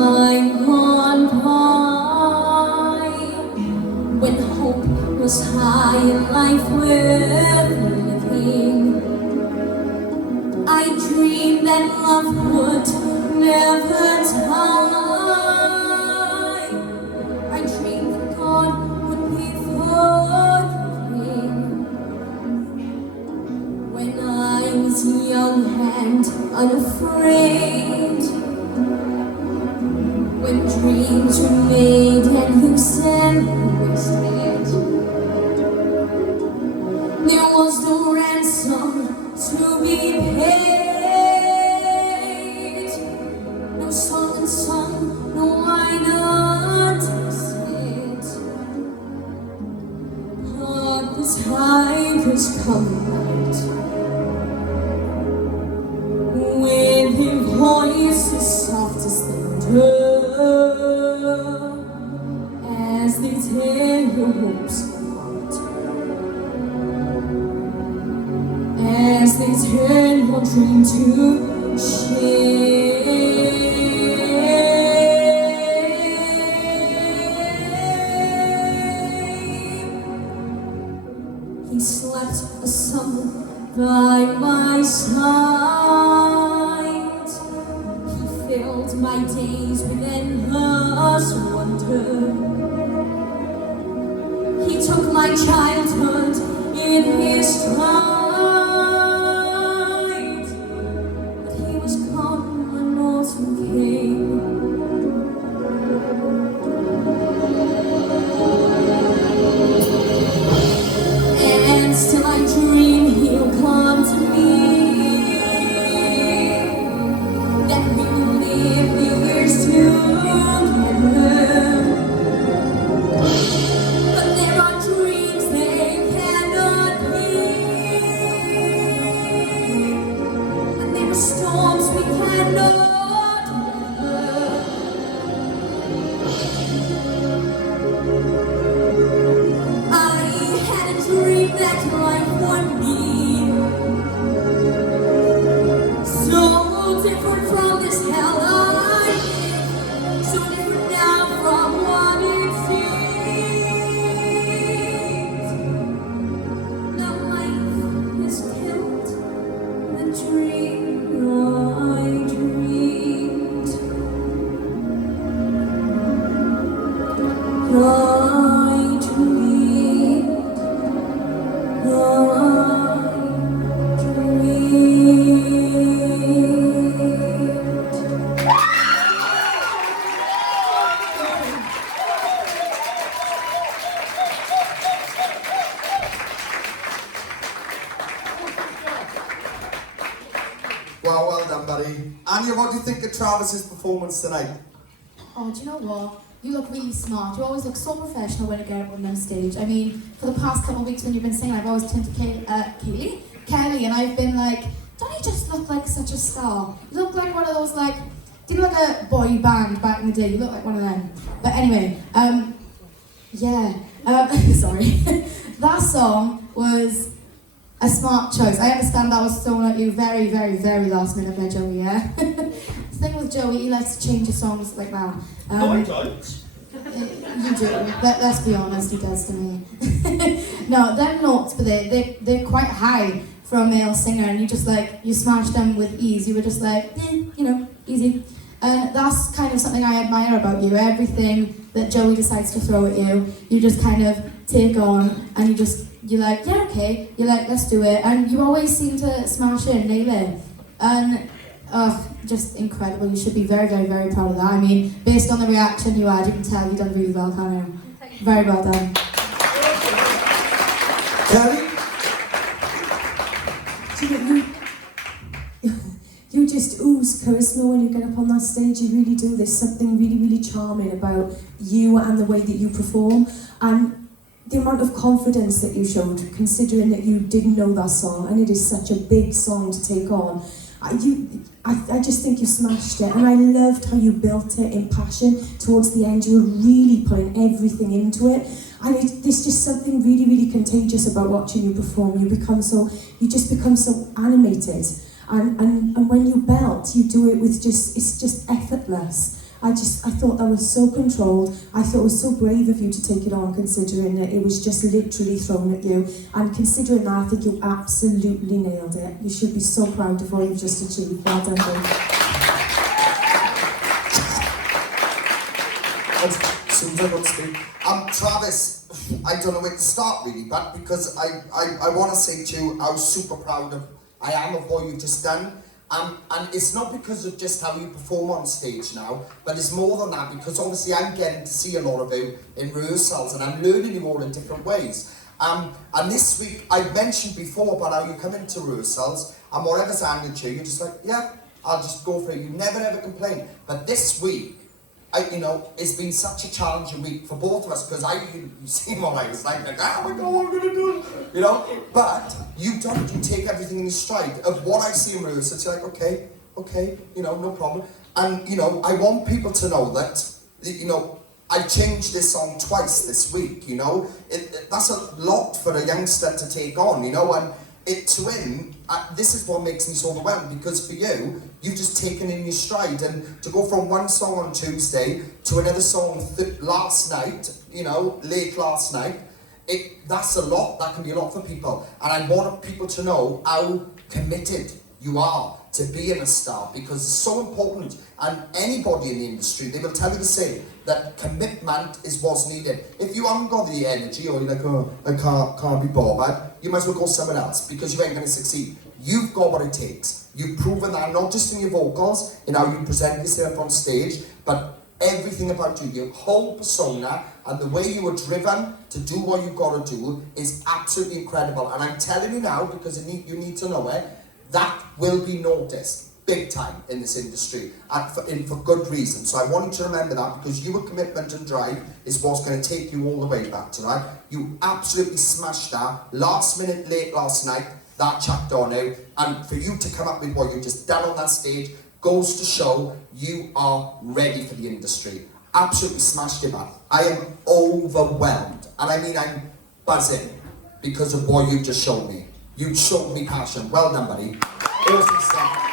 time gone by, when hope was high and life worth living, I dreamed that love would never die. I dreamed that God would be forgiving. When I was young and unafraid, when dreams were made and hoops and wasted, there was no ransom to be paid, no song unsung, no wine untasted. But the time has come night, with his voice as soft as thunder, as they tear your hopes apart, as they turn your dream to shame. He slept a summer by my side. He filled my days with endless wonder. He took my childhood in his stride, but he was gone when autumn came. And still I dream he'll come to me, that we will live the years together. But there are dreams they cannot keep, and there are storms we cannot weather. I had a dream that life would be so different from this hell I live, so different now from what it seems. Now life has killed the dream I dreamed. I dreamed. Well done, buddy. Anya, what do you think of Travis's performance tonight? Oh, do you know what? You look really smart. You always look so professional when you get up on the stage. I mean, for the past couple of weeks when you've been singing, I've always turned to Kelly, and I've been like, don't you just look like such a star? You look like one of those, like, do you know, like a boy band back in the day? You look like one of them. But anyway, sorry. That song was a smart choice. I understand that was thrown at you very, very, very last minute by Joey, yeah? The thing with Joey, he likes to change his songs like that. No, I don't. You do. Let's be honest, he does to me. No, them notes, but they're quite high for a male singer, and you just like, you smash them with ease. You were just like, easy. And that's kind of something I admire about you. Everything that Joey decides to throw at you, you just kind of take on, and you're like, yeah, okay. You're like, let's do it. And you always seem to smash it and nail it. And just incredible. You should be very, very, very proud of that. I mean, based on the reaction you had, you can tell you've done really well, can't you? Very well done. Kelly? You just ooze charisma when you get up on that stage. You really do. There's something really, really charming about you and the way that you perform. And the amount of confidence that you showed, considering that you didn't know that song, and it is such a big song to take on. I just think you smashed it, and I loved how you built it in passion. Towards the end, you were really putting everything into it, and there's just something really, really contagious about watching you perform. You just become so animated, and when you belt, you do it with it's just effortless. I thought that was so controlled. I thought it was so brave of you to take it on, considering that it was just literally thrown at you. And considering that, I think you absolutely nailed it. You should be so proud of what you've just achieved. Well done, Dave. As soon as I got to speak. Travis, I don't know where to start really, but because I want to say to you how super proud I am of what you've just done. And it's not because of just how you perform on stage now, but it's more than that, because obviously I'm getting to see a lot of you in rehearsals and I'm learning you all in different ways. And this week, I mentioned before about how you come into rehearsals and whatever's handed to you, you're just like, yeah, I'll just go for it. You never ever complain. But this week, it's been such a challenging week for both of us, because you see what I was like, oh my God, what am I gonna do? But you don't, you take everything in your stride. Of what I see in rehearsals, you're like, okay, no problem. And, I want people to know that, I changed this song twice this week, that's a lot for a youngster to take on, and to him, this is what makes me so overwhelmed, because for you, you've just taken in your stride, and to go from one song on Tuesday to another song last night, late last night, that's a lot. That can be a lot for people, and I want people to know how committed you are to being a star, because it's so important. And anybody in the industry, they will tell you the same, that commitment is what's needed. If you haven't got the energy, or you're like, oh, I can't be bothered, you might as well go somewhere else, because you ain't going to succeed. You've got what it takes. You've proven that, not just in your vocals, in how you present yourself on stage, but everything about you, your whole persona, and the way you were driven to do what you've got to do is absolutely incredible. And I'm telling you now, because you need to know it, that will be noticed big time in this industry, and for good reason. So I want you to remember that, because your commitment and drive is what's going to take you all the way back tonight. You absolutely smashed that last minute late last night, that chucked on out, and for you to come up with what you just done on that stage goes to show you are ready for the industry. Absolutely smashed it up. I am overwhelmed, and I mean I'm buzzing because of what you just showed me. You showed me passion. Well done, buddy. Awesome stuff.